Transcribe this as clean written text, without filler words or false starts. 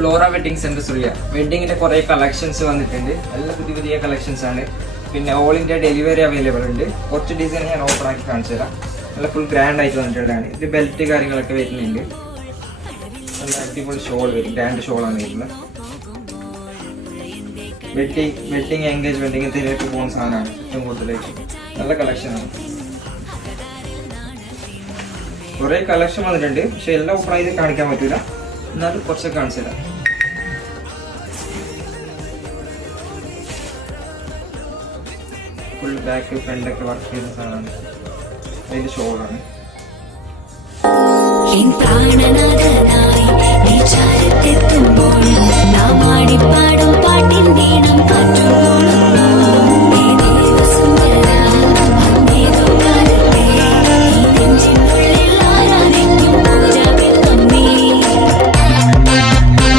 Flora wedding centre സുറിയ വെഡിങ്ങിന്റെ കുറെ collections വന്നിട്ടുണ്ട്. നല്ല പുതിയ പുതിയ കളക്ഷൻസ് ആണ്. പിന്നെ ഓൾ ഇന്ത്യ ഡെലിവറി അവൈലബിൾ ഉണ്ട്. കുറച്ച് ഡിസൈൻ ഞാൻ ഓപ്പൺ ആക്കി കാണിച്ചു തരാം. നല്ല ഫുൾ ഗ്രാൻഡ് ആയിട്ട് വന്നിട്ടുള്ളതാണ്. ഇത് ബെൽറ്റ് കാര്യങ്ങളൊക്കെ വരുന്നുണ്ട്. നല്ല അടിപൊളി ഷോൾ വരും. ഗ്രാൻഡ് ഷോളാണ് വരുന്നത്. വെഡിങ് എൻഗേജ്മെന്റ് ഇങ്ങനത്തെ പോകുന്ന സാധനമാണ് ഏറ്റവും കൂടുതലായിട്ട്. നല്ല കളക്ഷനാണ്. കുറെ കളക്ഷൻ വന്നിട്ടുണ്ട്. പക്ഷെ എല്ലാം ഓപ്പൺ ആയിട്ട് കാണിക്കാൻ പറ്റൂല. എന്നാലും കുറച്ചൊക്കെ കാണിച്ചു തരാം. ഫുൾ ബാക്ക് ഫ്രണ്ടൊക്കെ വർക്ക് ചെയ്യുന്ന സാധനമാണ്. അതിന്റെ ഷോളാണ്. പ്രാണനാഥനായി